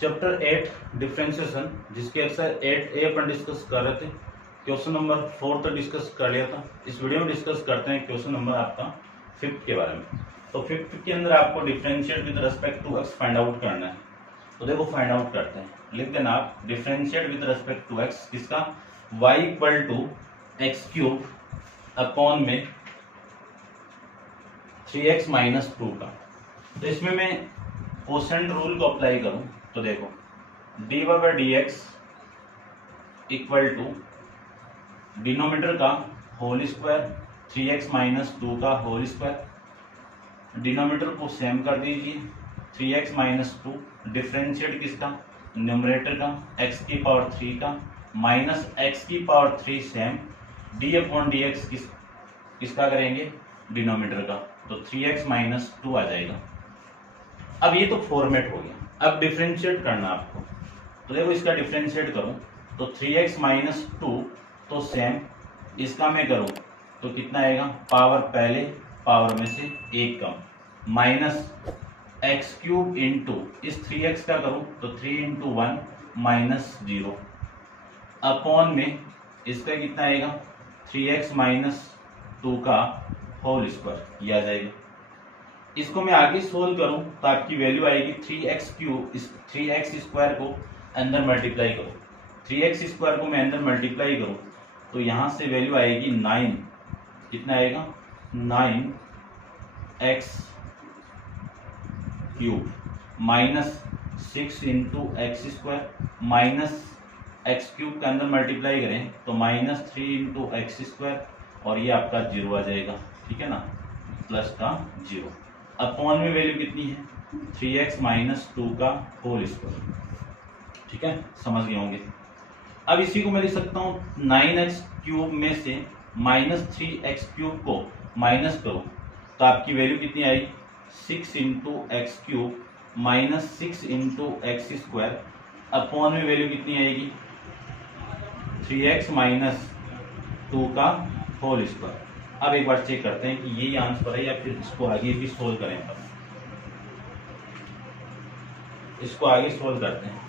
Chapter 8 differentiation, जिसके exercise 8A अपन discuss कर रहे थे। क्वेश्चन नंबर 4 तक डिस्कस कर लिया था। इस वीडियो में डिस्कस करते हैं क्वेश्चन नंबर आपका 5 के बारे में। तो 5 के अंदर आपको differentiate with respect to x find out करना है। तो देखो फाइंड आउट करते हैं। लिख देना आप differentiate with respect to x, किसका, y equal to x cube upon में 3x माइनस 2 का। तो इसमें मैं कोसेंट रूल को अप्लाई करूं तो देखो dy by d x equal to denominator का होल स्क्वायर 3x माइनस 2 का होल स्क्वायर, डिनोमिनेटर को सेम कर दीजिए 3x माइनस 2, डिफरेंशिएट किसका, न्यूमरेटर का x की पावर 3 का माइनस x की power 3 same, d upon d x किसका करेंगे, डिनोमिनेटर का, तो 3x माइनस 2 आ जाएगा। अब ये तो फॉर्मेट हो गया। अब डिफरेंशिएट करना आपको, तो देखो इसका डिफरेंशिएट करूं तो 3x माइनस 2 तो सेम, इसका मैं करूं तो कितना आएगा, पावर पहले पावर में से एक कम माइनस एक्स क्यूब इंटू इस 3x का करूं तो 3 इंटू 1 माइनस 0 अपॉन में इसका कितना आएगा 3x माइनस 2 का होल स्क्वायर, ये आ जाएगा। इसको मैं आगे सोल्व करूं तो आपकी वैल्यू आएगी 3x क्यूब, इस 3x स्क्वायर को अंदर मल्टीप्लाई करो, 3x स्क्वायर को मैं अंदर मल्टीप्लाई करूं तो यहां से वैल्यू आएगी 9, कितना आएगा 9x cube minus 6 into x square minus x cube के अंदर मल्टीप्लाई करें तो माइनस 3 इंटू एक्स स्क्वायर और ये आपका 0 आ जाएगा, ठीक है ना, प्लस का 0 अपॉन में वैल्यू कितनी है 3x माइनस 2 का होल स्क्वायर, ठीक है, समझ गए होंगे। अब इसी को मैं लिख सकता हूँ 9x क्यूब में से माइनस 3x क्यूब को माइनस करो तो आपकी वैल्यू कितनी आई 6 into x cube minus 6 into x square upon में वैल्यू कितनी आएगी 3x माइनस 2 का होल स्क्वायर। अब एक बार चेक करते हैं कि यही आंसर है या फिर इसको आगे भी सोल्व करें। अब इसको आगे सोल्व करते हैं।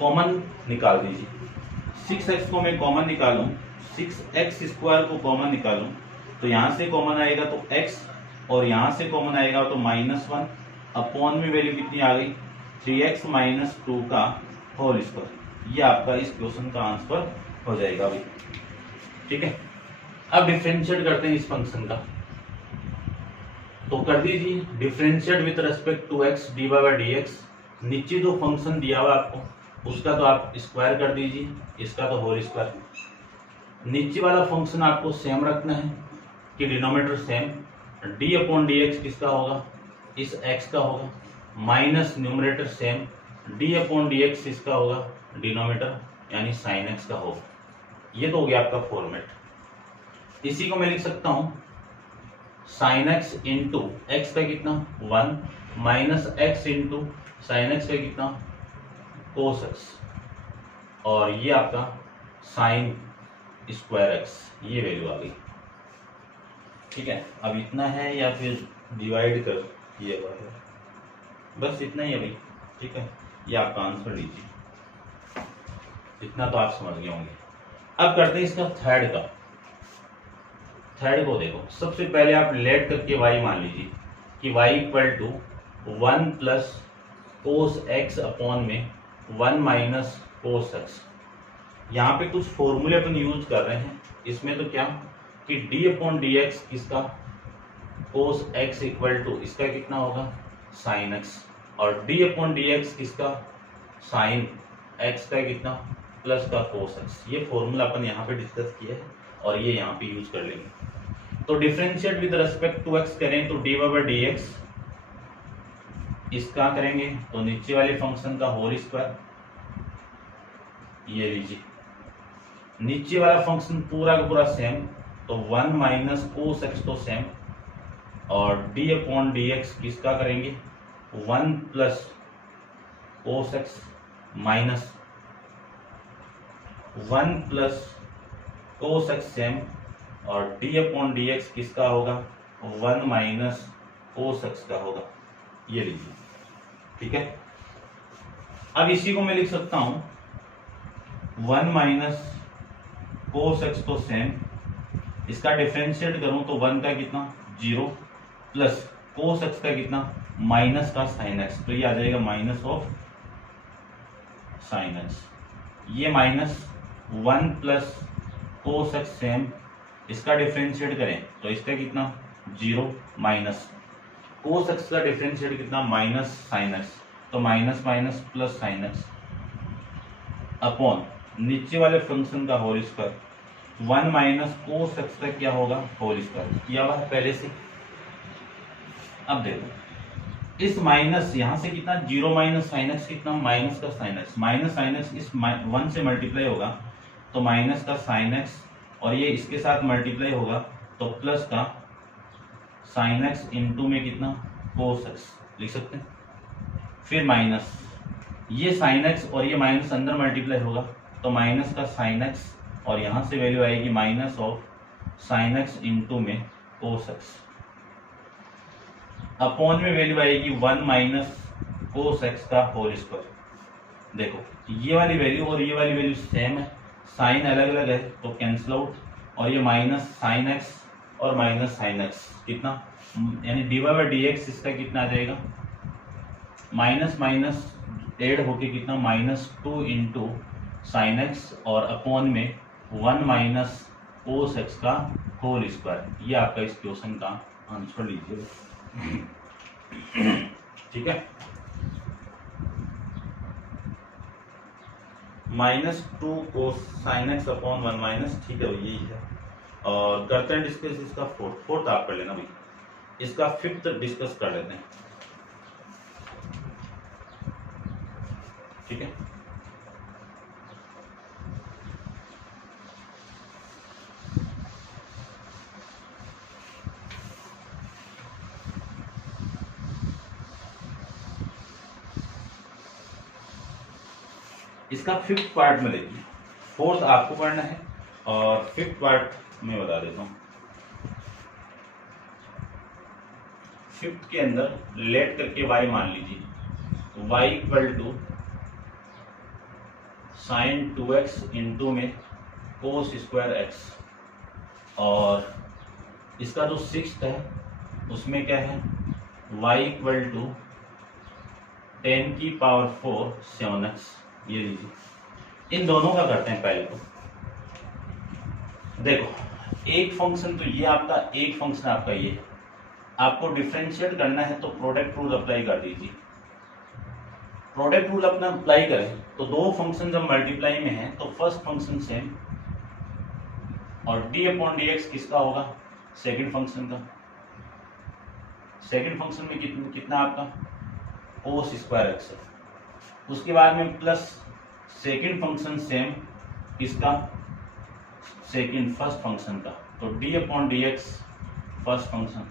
कॉमन निकाल दीजिए, 6x को मैं कॉमन निकालूं, 6x स्क्वायर को कॉमन निकालूं तो यहां से कॉमन आएगा तो x और यहां से कॉमन आएगा तो -1 अपॉन में वैल्यू कितनी आ गई 3x माइनस 2 का होल स्क्वायर। ये आपका इस क्वेश्चन का आंसर हो जाएगा अभी, ठीक है। अब डिफरेंशिएट करते हैं इस फंक्शन का, तो कर दीजिए differentiate with respect to x dy by d x. नीचे जो फंक्शन दिया हुआ आपको उसका तो आप स्क्वायर कर दीजिए, इसका तो होल स्क्वायर। नीचे वाला फंक्शन आपको सेम रखना है कि denominator same, d upon d x किसका होगा, इस x का होगा, minus numerator same, d upon d x इसका होगा, डिनोमिनेटर यानी साइन x का होगा। ये तो हो गया आपका फॉर्मेट। इसी को मैं लिख सकता हूं साइन एक्स इंटू एक्स का कितना 1 minus x into sine x का कितना कोस एक्स और ये आपका साइन स्क्वायर एक्स, ये वैल्यू आ गई, ठीक है। अब इतना है या फिर डिवाइड कर ये बस इतना ही है भाई, ठीक है। ये आपका आंसर लीजिए, इतना तो आप समझ गए होंगे। अब करते हैं इसका थर्ड का। थर्ड को देखो, सबसे पहले आप लेट करके y मान लीजिए कि y equal to 1 plus cos x upon में 1 माइनस कोस x। यहाँ पे कुछ फॉर्मूले अपन यूज कर रहे हैं, इसमें तो क्या कि d अपॉन डी एक्स किसका कोस x इक्वल टू इसका कितना होगा साइन x और d अपॉन डी एक्स किसका साइन x का कितना प्लस का कोस x। ये फॉर्मूला अपन यहाँ पे डिस्कस किया है और ये यहाँ पे यूज कर लेंगे। तो differentiate with respect to x करें तो dy बाई डी एक्स, इसका करेंगे तो नीचे वाले फंक्शन का होल स्क्वायर, ये लीजिए, नीचे वाला फंक्शन पूरा का पूरा सेम तो 1 माइनस कोस x तो सेम और d अपॉन डी एक्स किसका करेंगे 1 plus cos x minus 1 plus cos x same और d अपॉन डी एक्स किसका होगा 1 माइनस कोस x का होगा, ये लीजिए, ठीक है। अब इसी को मैं लिख सकता हूं 1 माइनस कोस एक्स तो सेम, इसका डिफरेंशिएट करूं तो 1 का कितना 0 प्लस कोस एक्स का कितना माइनस का साइन एक्स, तो ये आ जाएगा माइनस ऑफ साइन एक्स। ये minus 1 plus cos x same, इसका डिफरेंशिएट करें तो इसका कितना 0 माइनस कोस एक्स का डिफरेंशिएट कितना माइनस साइन एक्स, तो minus minus plus sine x upon नीचे वाले फंक्शन का whole square 1 minus cos x का क्या होगा होल स्क्वायर, किया हुआ है पहले से। अब देखो इस माइनस यहां से कितना 0 माइनस साइन एक्स कितना माइनस का sign x, minus sine x इस 1 से मल्टीप्लाई होगा तो माइनस का साइन एक्स, और ये इसके साथ मल्टीप्लाई होगा तो प्लस का साइन एक्स इंटू में कितना कोस एक्स लिख सकते हैं, फिर माइनस ये साइन एक्स और ये माइनस अंदर मल्टीप्लाई होगा तो माइनस का साइन एक्स, और यहां से वैल्यू आएगी minus of sine x into में कोस एक्स, अपॉन में वैल्यू आएगी 1 माइनस कोस एक्स का होल स्क्वायर। देखो ये वाली वैल्यू और ये वाली वैल्यू सेम है, साइन अलग अलग है तो कैंसिल आउट, और ये माइनस साइन एक्स और माइनस साइन एक्स कितना, यानी d y by d x इसका कितना आ जाएगा माइनस माइनस एड होके कितना माइनस 2 इंटू साइन एक्स और अपॉन में 1 माइनस कोस एक्स का होल स्क्वायर। ये आपका इस क्वेश्चन का आंसर लीजिए। ठीक है, -2 कोस साइन एक्स अपॉन 1 माइनस, ठीक है यही है। और करते हैं डिस्कस इसका फोर्थ आप कर लेना भाई, इसका फिफ्थ डिस्कस कर लेते हैं। ठीक है, इसका फिफ्थ पार्ट में देखिए, फोर्थ आपको पढ़ना है और फिफ्थ पार्ट में बता देता हूं। फिफ्थ के अंदर लेट करके y मान लीजिए, y equal to sine 2x into में कोस स्क्वायर एक्स, और इसका जो सिक्स्थ है उसमें क्या है y इक्वल टू 10 की पावर 4 7x। ये लीजिए, इन दोनों का करते हैं पहले तो। देखो एक फंक्शन तो ये आपका, एक फंक्शन आपका ये है, आपको डिफरेंशिएट करना है तो प्रोडक्ट रूल अप्लाई कर दीजिए। प्रोडक्ट रूल अपना अप्लाई करें तो दो फंक्शन जब मल्टीप्लाई में है तो फर्स्ट फंक्शन सेम, और डी अपॉन डी एक्स किसका होगा सेकंड फंक्शन का। सेकंड फंक्शन में कितना आपका कोस स्क्वायर एक्स है, उसके बाद में प्लस सेकंड फंक्शन सेम किसका सेकंड फर्स्ट फंक्शन का, तो D upon d x first function.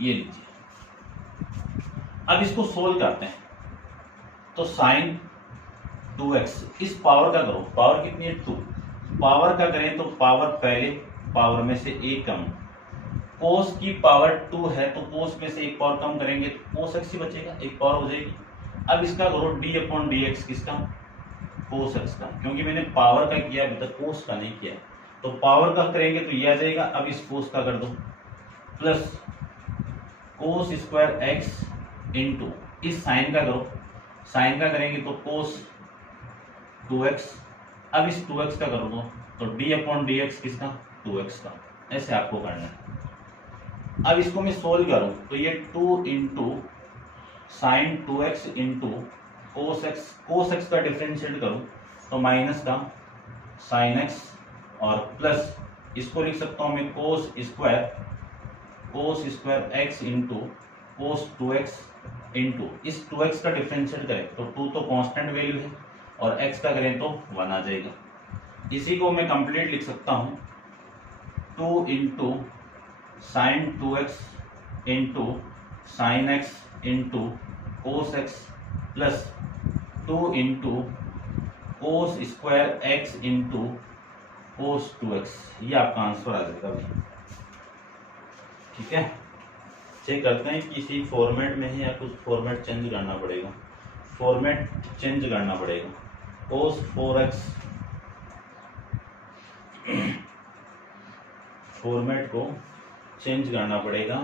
ये लीजिए, अब इसको सोल्व करते हैं तो साइन 2x इस पावर का करो, पावर कितनी है 2, पावर का करें तो पावर पहले पावर में से एक कम, कोस की पावर 2 है तो कोस में से एक पावर कम करेंगे तो कोस एक्स ही बचेगा, एक पावर हो जाएगी। अब इसका करो डी अपॉन डी एक्स किसका कोस एक्स का, क्योंकि मैंने पावर का किया अभी तक कोस का नहीं किया, तो पावर का करेंगे तो ये आ जाएगा। अब इस कोस का कर दो plus cos square x into इस साइन का करो, साइन का करेंगे तो कोस 2x, अब इस 2x का कर दो तो d अपॉन डी एक्स किसका 2x का, ऐसे आपको करना है। अब इसको मैं सोल्व करूं तो ये 2 into sign 2x into cos x का डिफरेंशिएट करूं तो माइनस का साइन x और प्लस इसको लिख सकता हूं मैं cos square x into cos 2x into इस 2x का डिफरेंशिएट करें तो 2 तो कांस्टेंट वैल्यू है और x का करें तो 1 आ जाएगा। इसी को मैं कंप्लीट लिख सकता हूं 2 into sign 2x into sine x into cos x plus 2 into cos square x into cos 2x। ये आपका आंसर आ जाएगा भाई। ठीक है, चेक करते हैं किसी फॉर्मेट में है या कुछ फॉर्मेट चेंज करना पड़ेगा। फॉर्मेट चेंज करना पड़ेगा। cos 4x फॉर्मेट को चेंज करना पड़ेगा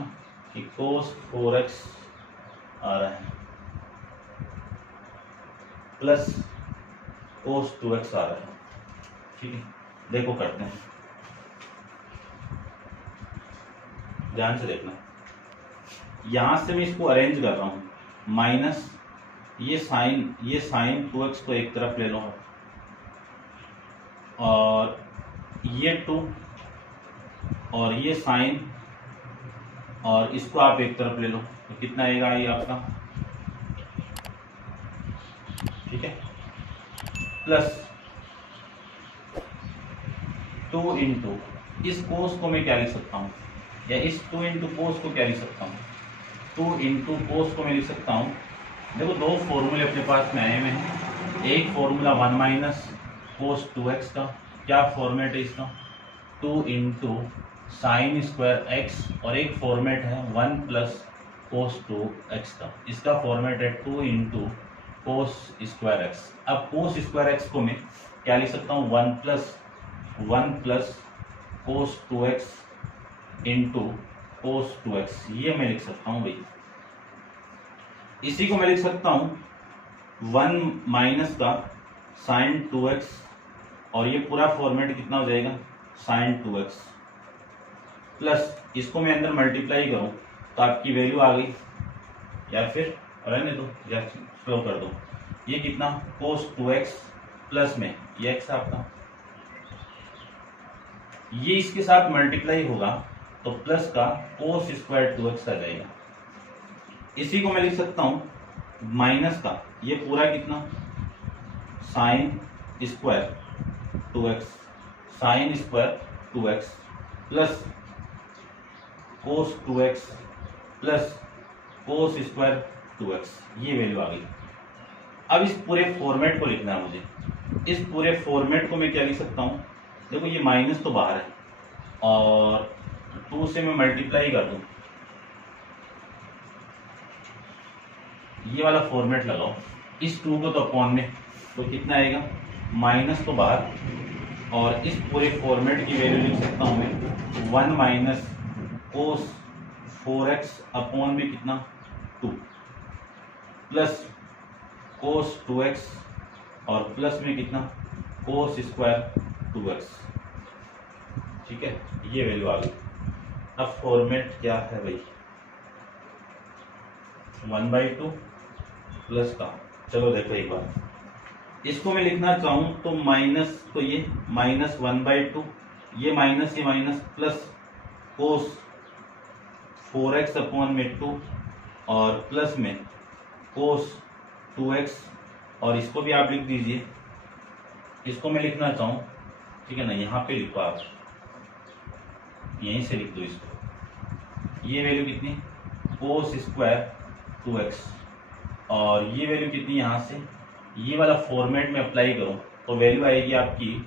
कि cos 4x आ रहा है प्लस cos 2x आ रहा है। ठीक है, देखो करते हैं, ध्यान से देखना। यहां से मैं इसको अरेंज कर रहा हूं, माइनस ये साइन 2x को एक तरफ ले लो और ये 2 और ये साइन और इसको आप एक तरफ ले लो, तो कितना आएगा ये आपका, ठीक है, प्लस 2 इंटू इस कोस को मैं क्या लिख सकता हूँ, या इस 2 इंटू कोस को क्या लिख सकता हूँ, 2 इंटू कोस को मैं लिख सकता हूँ। देखो दो फॉर्मूले अपने पास में आए हुए हैं, एक फॉर्मूला 1 माइनस कोस 2x का, क्या फॉर्मेट है इसका, 2 इंटू साइन स्क्वायर एक्स, और एक फॉर्मेट है 1 प्लस कोस 2x का, इसका फॉर्मेट है 2 इंटू कोस स्क्वायर एक्स। अब कोस स्क्वायर एक्स को मैं क्या लिख सकता हूँ, 1 प्लस कोस 2x इंटू कोस 2x, ये मैं लिख सकता हूँ भाई। इसी को मैं लिख सकता हूं 1 माइनस का साइन 2x, और ये पूरा फॉर्मेट कितना हो जाएगा, साइन 2x, प्लस इसको मैं अंदर मल्टीप्लाई करूं तो आपकी वैल्यू आ गई, या फिर रहने दो या स्लो कर दो, ये कितना कोस 2x प्लस में ये x आपका, ये इसके साथ मल्टीप्लाई होगा तो प्लस का कोस स्क्वायर 2x आ जाएगा। इसी को मैं लिख सकता हूं माइनस का ये पूरा कितना, sine square 2x plus cos 2x plus cos square 2x, ये वैल्यू आ गई। अब इस पूरे फॉर्मेट को लिखना है मुझे। इस पूरे फॉर्मेट को मैं क्या लिख सकता हूं, देखो ये माइनस तो बाहर है और 2 से मैं मल्टीप्लाई कर दूं, ये वाला फॉर्मेट लगाओ, इस 2 को तो अपॉन में, तो कितना आएगा, माइनस तो बाहर, और इस पूरे फॉर्मेट की वैल्यू लिख सकता हूं मैं 1 माइनस कोस 4x अपॉन में कितना 2 प्लस कोस 2x और प्लस में कितना कोस स्क्वायर 2x। ठीक है, ये वैल्यू आ गई। अब फॉर्मेट क्या है भाई, 1/2 प्लस का, चलो देखो एक बार, इसको मैं लिखना चाहूं तो माइनस, तो ये माइनस 1/2, ये माइनस प्लस कोस 4x अपॉन में 2 और प्लस में कोस 2x, और इसको भी आप लिख दीजिए, इसको मैं लिखना चाहूं, ठीक है ना, यहाँ पे लिखो आप, यहीं से लिख दो इसको, ये वैल्यू कितनी कोस स्क्वायर 2x, और ये वैल्यू कितनी, यहाँ से ये वाला फॉर्मेट में अप्लाई करूँ तो वैल्यू आएगी आपकी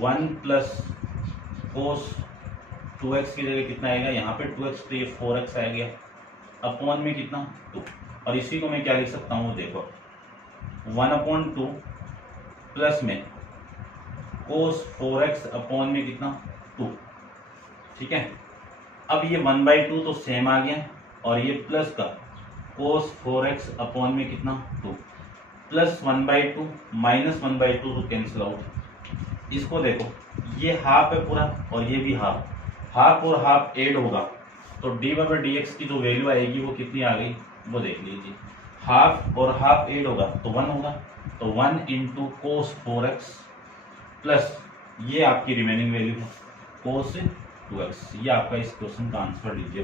1 प्लस कोस 2x की जगह कितना आएगा, यहाँ पे 2x तो ये 4x आ गया, अपॉन में कितना 2, और इसी को मैं क्या लिख सकता हूँ, देखो 1/2 प्लस में कोस 4x अपॉन में कितना 2। ठीक है, अब ये 1/2 तो सेम आ गया, और ये प्लस का कोस 4x अपॉन में कितना 2 प्लस 1/2 माइनस 1/2 तो कैंसिल आउट। इसको देखो, ये हाफ है पूरा और ये भी हाफ, हाफ और हाफ ऐड होगा तो dy/dx की जो वैल्यू आएगी वो कितनी आ गई, वो देख लीजिए, हाफ और हाफ ऐड होगा तो 1 होगा, तो 1 इंटू कोस 4x प्लस ये आपकी रिमेनिंग वैल्यू है कोस 2x। ये आपका इस क्वेश्चन का आंसर लीजिए,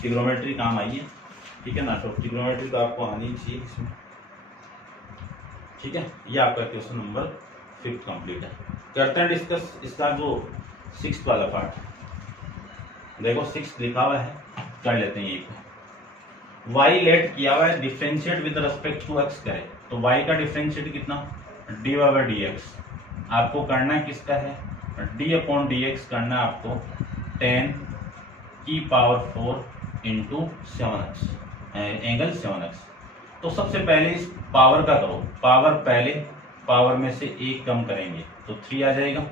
ट्रिग्नोमेट्री काम आई है, ठीक है ना, तो ट्रिग्नोमेट्री तो आपको आनी चाहिए इसमें। ठीक है, ये आपका क्वेश्चन नंबर 5 कंप्लीट है। करते हैं डिस्कस इसका जो 6th वाला पार्ट। देखो 6 लिखा हुआ है, कर लेते हैं यही पे। y लेट किया हुआ है, differentiate with respect to x करे, तो y का डिफरेंशिएट कितना dy/dx, आपको करना किसका है, d/dx करना आपको 10⁴ इंटू 7x एंगल 7x। तो सबसे पहले इस पावर का करो, पावर पहले पावर में से एक कम करेंगे तो 3 आ जाएगा।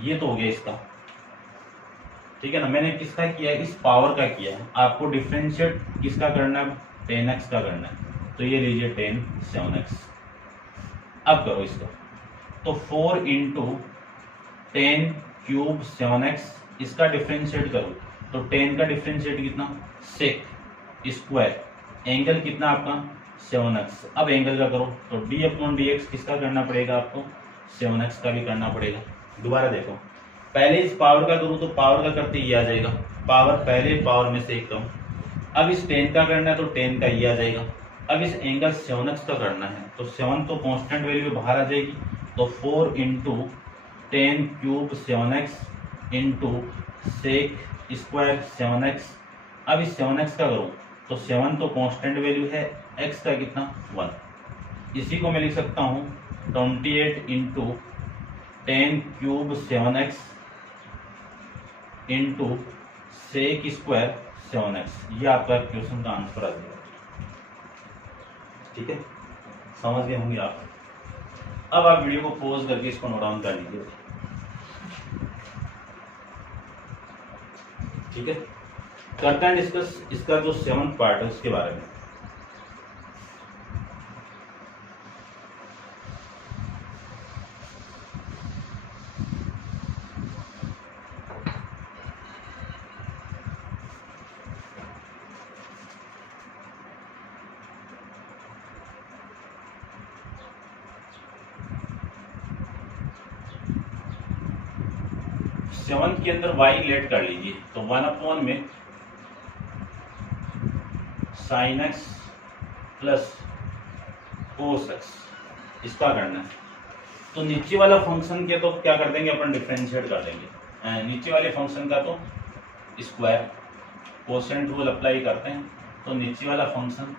ये तो हो गया इसका, ठीक है ना। मैंने किसका किया है, इस पावर का किया है। आपको डिफरेंशिएट किसका करना है, 10x का करना है। तो ये लीजिए 10 7x। अब करो इसका, तो 4 इंटू 10 क्यूब 7x, इसका डिफरेंशिएट करो तो 10 का डिफरेंशिएट कितना, सेक स्क्वायर, एंगल कितना आपका 7x। अब एंगल का करो तो d अपॉन dx किसका करना पड़ेगा आपको, 7x का भी करना पड़ेगा। दोबारा देखो, पहले इस पावर का करूँ तो पावर का करते ये आ जाएगा, पावर पहले पावर में से एक कम। अब इस 10 का करना है तो 10 का ये आ जाएगा। अब इस एंगल 7x का करना है तो 7 तो कांस्टेंट वैल्यू बाहर आ जाएगी, तो 4 into 10 cube 7x into sec square 7x। अब इस 7x का करूँ तो 7 तो कांस्टेंट वैल्यू है, x का कितना 1। इसी को मैं लिख सकता हूँ 28 into 10 cube 7x into sec square 7x। ये आपका क्वेश्चन का आंसर आ जाएगा, ठीक है। समझ गए होंगे आप। अब आप वीडियो को पॉज करके इसको नोट डाउन कर लीजिए, ठीक है। करते हैं डिस्कस इसका जो 7th पार्ट है उसके बारे में। सेवंथ के अंदर y लेट कर लीजिए, तो 1 अपॉन में sine x plus cos x, इसका करना है। तो नीचे वाला फंक्शन के तो क्या कर देंगे अपन, डिफरेंशिएट कर देंगे। नीचे वाले फंक्शन का तो स्क्वायर कोसेंट रूल अप्लाई करते हैं, तो नीचे वाला function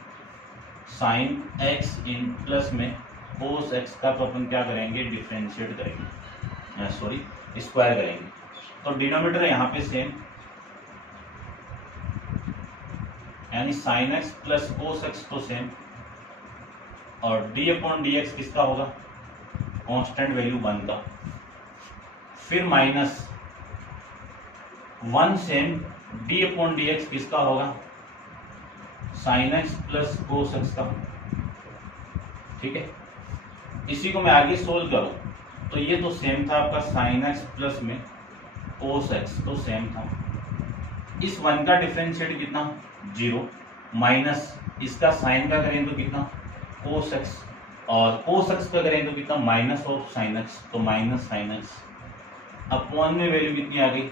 sine x in plus में कोस एक्स का तो अपन क्या करेंगे, डिफरेंशिएट करेंगे, सॉरी स्क्वायर करेंगे। तो डिनोमिनेटर यहाँ पे सेम, यानी sine x plus cos x तो सेम, और डी अपॉन डी एक्स किसका होगा, कांस्टेंट वैल्यू 1 का। फिर minus 1 same, D upon d x किसका होगा, sign x plus cos x का, ठीक है। इसी को मैं आगे सोल्व करूं तो ये तो सेम था आपका, साइन एक्स प्लस में कोस एक्स तो सेम था। इस 1 का डिफरेंशिएट कितना 0, माइनस इसका साइन का करें तो कितना कोस एक्स, और कोस एक्स का करें तो कितना माइनस ऑफ साइन एक्स, तो माइनस साइन एक्स अपॉन में वैल्यू कितनी आ गई,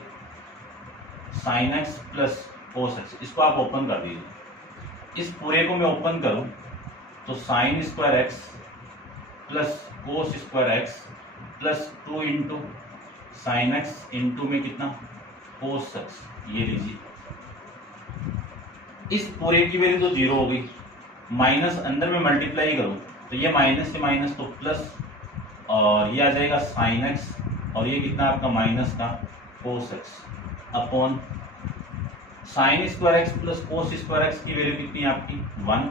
sign x plus cos x. इसको आप ओपन कर दीजिए। इस पूरे को मैं ओपन करूं तो sine square x plus cos square x plus 2 into sine x into में कितना कोस एक्स, ये लीजिए। इस पूरे की वैल्यू तो 0 हो गई, माइनस अंदर में मल्टीप्लाई करूं तो ये माइनस से माइनस तो प्लस, और ये आ जाएगा साइन एक्स, और ये कितना आपका माइनस का कोस x upon sine square x plus cos square x की वैल्यू कितनी है आपकी 1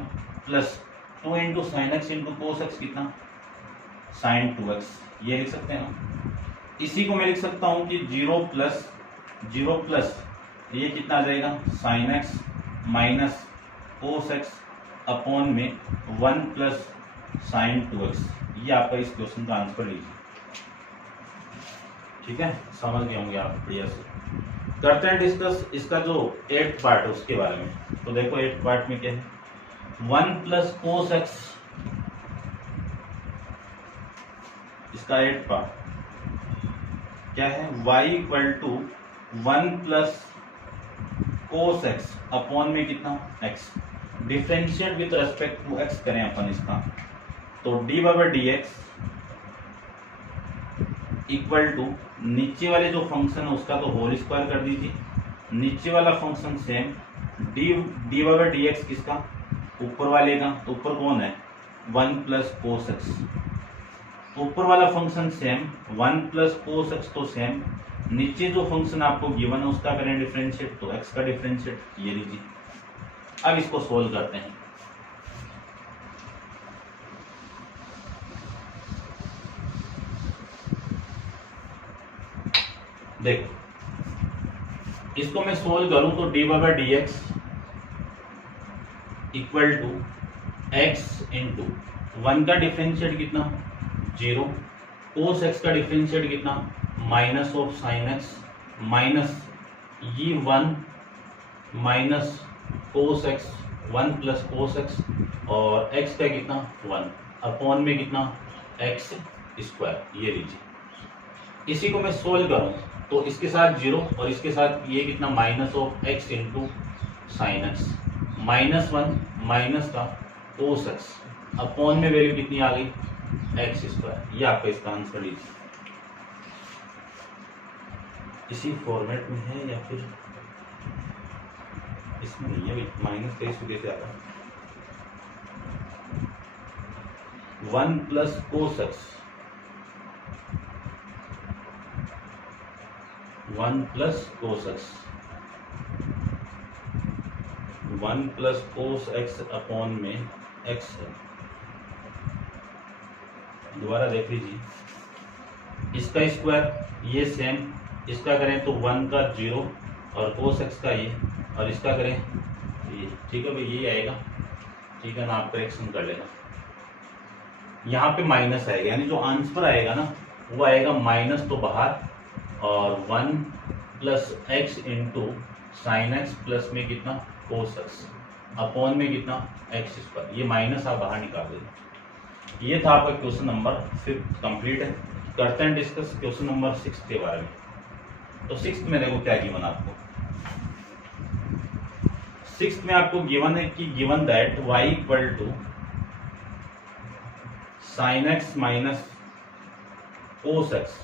plus 2 into sine x into cos x कितना साइन 2x, ये लिख सकते हैं ना। इसी को मैं लिख सकता हूं कि 0 प्लस ये कितना आ जाएगा, sign x minus cos x upon में 1 प्लस साइन 2x। ये आपका इस क्वेश्चन का आंसर लीजिए, ठीक है। समझ गए होंगे आप बढ़िया से। करते हैं डिस्कस इसका जो 8th पार्ट है उसके बारे में। तो देखो 8th पार्ट में क्या है, 1 प्लस कोस एक्स, इसका 8th पार्ट क्या है, y equal to 1 plus cos x upon में कितना x, differentiate with respect to x करें अपन इसका, तो d by d x equal to नीचे वाले जो फंक्शन है उसका तो होल स्क्वायर कर दीजिए, नीचे वाला function same, D by d x किसका, ऊपर वाले का, तो ऊपर कौन है 1 प्लस कोस एक्स, ऊपर वाला function same 1 plus cos x तो सेम, नीचे जो फंक्शन आपको गिवन है उसका करें डिफरेंशिएट, तो x का डिफरेंशिएट ये लीजिए। अब इसको सोल्व करते हैं। देखो इसको मैं सोल्व करूं तो d by d x equal to x into 1 का डिफरेंशिएट कितना 0, कोस एक्स का डिफरेंशिएट कितना minus of sine x minus ये 1 minus cos x 1 plus cos x और एक्स का कितना 1 अपॉन में कितना एक्स स्क्वायर। ये लीजिए इसी को मैं सोल्व करूं तो इसके साथ 0 और इसके साथ ये कितना minus of x into sine x -1 minus का कोस एक्स अपॉन में वैल्यू कितनी आ गई एक्स स्क्वायर। ये आपका इसका आंसर लीजिए। इसी फॉर्मेट में है या फिर इसमें नहीं है माइनस का इसको कैसे आता है 1 plus cos x 1 plus cos x 1 plus cos x upon में एक्स है। दोबारा देख लीजिए इसका स्क्वायर ये सेम इसका करें तो 1 का 0 और कोस एक्स का ये और इसका करें ये। ठीक है भाई यही आएगा। ठीक है ना आप करेक्शन कर लेना। यहाँ पे माइनस आएगा यानी जो आंसर आएगा ना वो आएगा माइनस तो बाहर और 1 plus x into sine x plus में कितना कोस एक्स अपॉन में कितना एक्स स्क्वायर। ये माइनस आप बाहर निकाल देंगे। ये था आपका क्वेश्चन नंबर 5 कंप्लीट है। करते हैं डिस्कस क्वेश्चन नंबर 6 के बारे में। तो 6 में देखो क्या गिवन आपको 6 में आपको गिवन है कि given that y equal to sine x minus cos x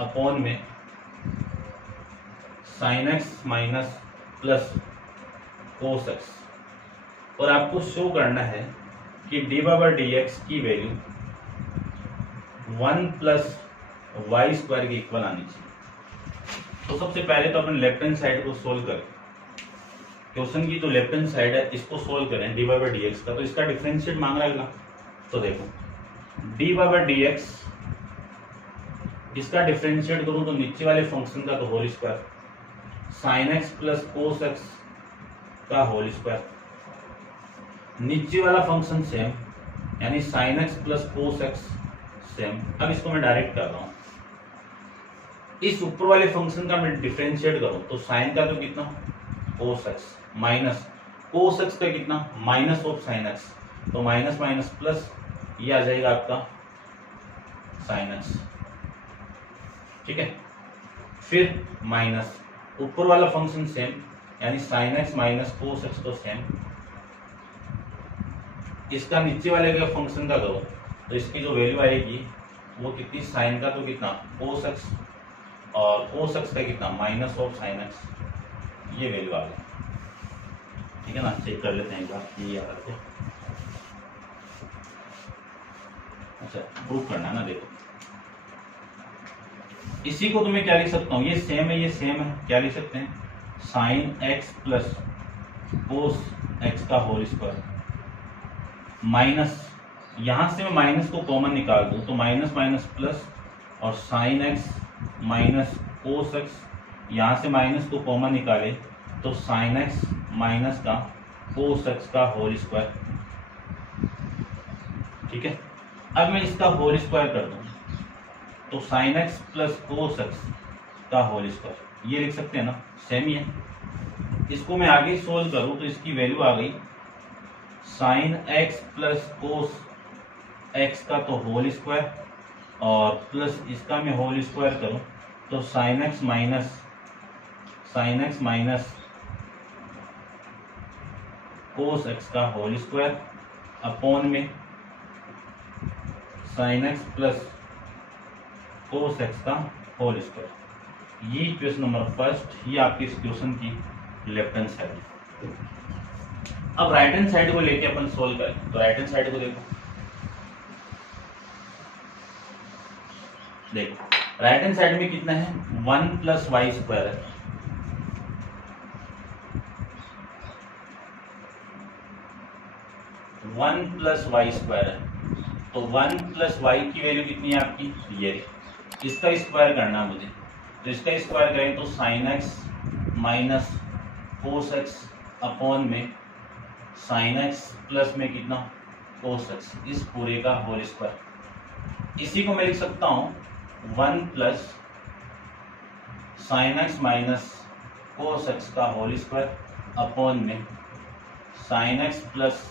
upon में sine x minus plus cos x और आपको शो करना है कि डी बाई डी एक्स की वैल्यू 1 प्लस वाई स्क्वायर के इक्वल आनी चाहिए। तो सबसे पहले तो अपन लेफ्ट हैंड साइड को सोल्व करें। क्वेश्चन की जो लेफ्ट हैंड साइड है इसको सोल्व करें डी बाई डी एक्स का। तो इसका डिफरेंशिएट मांग रहा है। तो देखो डी बाई डी एक्स इसका डिफरेंशिएट करूं तो नीचे वाले फंक्शन का तो whole square sine x plus cos x का होल स्क्वायर नीचे वाला फंक्शन सेम यानी sine x plus cos x same. अब इसको मैं डायरेक्ट कर रहा हूं इस ऊपर वाले फंक्शन का मैं डिफरेंशिएट करूं तो साइन का तो कितना cos x minus cos x का कितना माइनस ऑफ साइन एक्स तो माइनस माइनस प्लस ये आ जाएगा आपका साइन एक्स। ठीक है फिर माइनस ऊपर वाला फंक्शन सेम यानी sine x minus cos x तो सेम। इसका नीचे वाले का फंक्शन का करो तो इसकी जो वैल्यू आएगी वो कितनी साइन का तो कितना कोस एक्स और कोस एक्स का कितना माइनस ऑफ साइन एक्स। ये वैल्यू आ गई। ठीक है ना चेक कर लेते हैं एक बार ये याद रखो। अच्छा प्रूफ करना है ना। देखो इसी को तो मैं क्या लिख सकता हूँ ये सेम है क्या लिख सकते हैं sign x plus cos x का होल स्क्वायर माइनस यहां से मैं माइनस को कॉमन निकाल दूं तो माइनस माइनस प्लस और sign x minus cos x यहां से माइनस को कॉमन निकाले तो साइन एक्स माइनस का कोस एक्स का होल स्क्वायर। ठीक है अब मैं इसका होल स्क्वायर कर दूं तो sine x plus cos x का होल स्क्वायर ये लिख सकते हैं ना सेम ही है। इसको मैं आगे सोल्व करूं तो इसकी वैल्यू आ गई sign x plus cos x का तो होल स्क्वायर और प्लस इसका मैं होल स्क्वायर करूं तो sine x minus cos x का होल स्क्वायर अपॉन में sine x plus cos x का होल स्क्वायर। ये क्वेश्चन नंबर फर्स्ट ये आपकी इस क्वेश्चन की लेफ्ट हैंड साइड। अब राइट हैंड साइड को लेके अपन सोल्व करें तो राइट हैंड साइड को देखो राइट हैंड साइड में कितना है 1 प्लस वाई स्क्वायर है। वन प्लस वाई स्क्वायर है तो 1 प्लस वाई की वैल्यू कितनी है आपकी ये इसका स्क्वायर करना मुझे तो इसका स्क्वायर करें तो sine x minus cos x upon में साइन एक्स प्लस में कितना कोस एक्स, इस पूरे का होल स्क्वायर। इसी को मैं लिख सकता हूं 1 plus sine x minus cos x का होल स्क्वायर अपॉन में sine x plus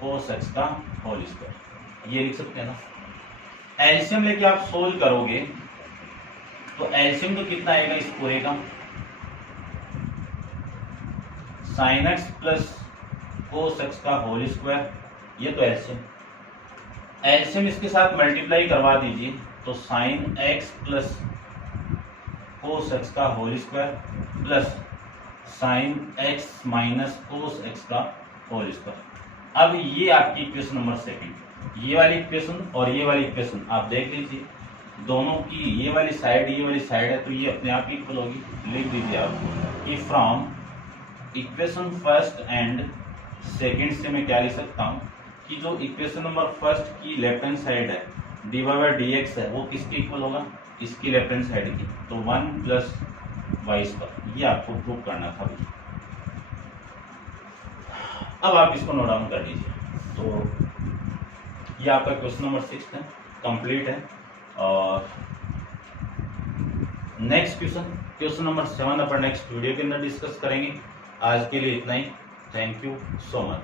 cos x का होल स्क्वायर, ये लिख सकते हैं ना। एलसीएम लेके आप सोल्व करोगे तो एलसीएम तो कितना आएगा इस पूरे का, sign x plus cos x का होल स्क्वायर, ये तो एलसीएम। एलसीएम इसके साथ मल्टीप्लाई करवा दीजिए तो sine x plus cos x का whole square plus sine x minus cos x का होल स्क्वायर। अब ये आपकी इक्वेशन नंबर 2, ये वाली इक्वेशन और ये वाली इक्वेशन आप देख लीजिए, दोनों की ये वाली साइड है तो ये अपने आप इक्वल होगी। लिख दीजिए आप कि from equation first and second से मैं क्या लिख सकता हूँ कि जो इक्वेशन नंबर फर्स्ट की लेफ्ट हैंड साइड है dy बाई डी एक्स है वो किसके इक्वल होगा, इसकी लेफ्ट हैंड साइड की, तो 1 प्लस वाई स्क्वायर, ये आपको प्रूव करना था। अब आप इसको नोट डाउन कर लीजिए। तो ये आपका क्वेश्चन नंबर 6 है, कंप्लीट है। और नेक्स्ट क्वेश्चन नंबर 7 अपन नेक्स्ट वीडियो के अंदर डिस्कस करेंगे। आज के लिए इतना ही। Thank you so much.